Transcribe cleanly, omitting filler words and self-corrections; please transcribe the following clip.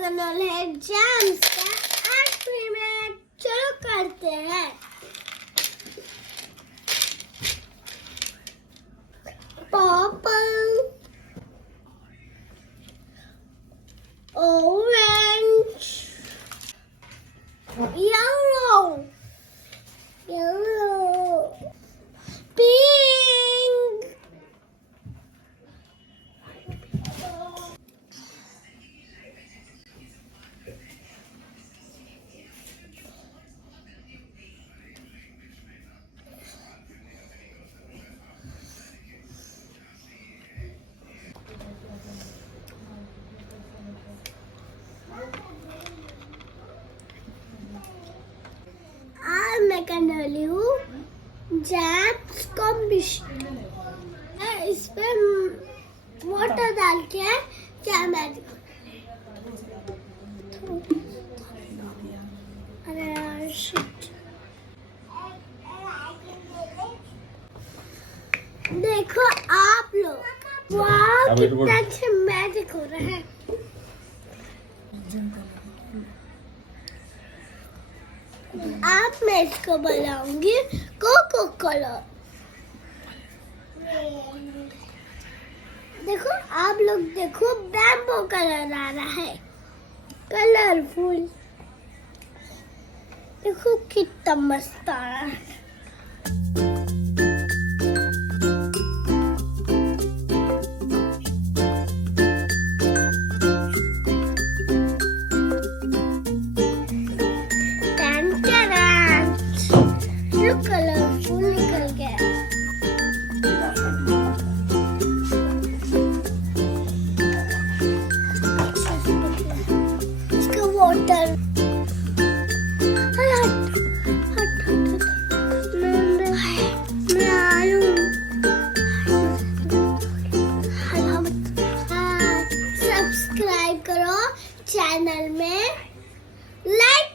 बनने वाले हैं जैम्स का एक्सपेरिमेंट। चलो करते हैं। पर्पल, ऑरेंज, येलो, पिंक, मैं करने वाली हूँ जैम्स कॉम्बिनेशन। इस पे वाटर डाल के जैम ऐड। अरे यार शिट। देखो आप लोग, वाह कितना अच्छा मैजिक हो रहा है। आप मैं इसको बनाऊंगी कोको कलर। देखो आप लोग देखो, बैम्बो कलर आ रहा है, कलरफुल। देखो कितना मस्त आ रहा है। कलरफुल निकल गया। इसका वाटर सब्सक्राइब करो चैनल में, लाइक